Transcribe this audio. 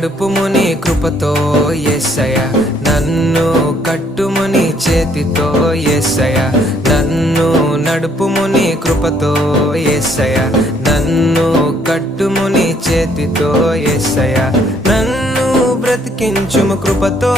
నడుపుము నీ కృపతో యేసయ్యా, నన్ను కట్టుము నీ చేతితో యేసయ్యా, నన్ను నడుపుము నీ కృపతో యేసయ్యా, నన్ను కట్టుము నీ చేతితో యేసయ్యా, నన్ను బ్రతికించుము కృపతో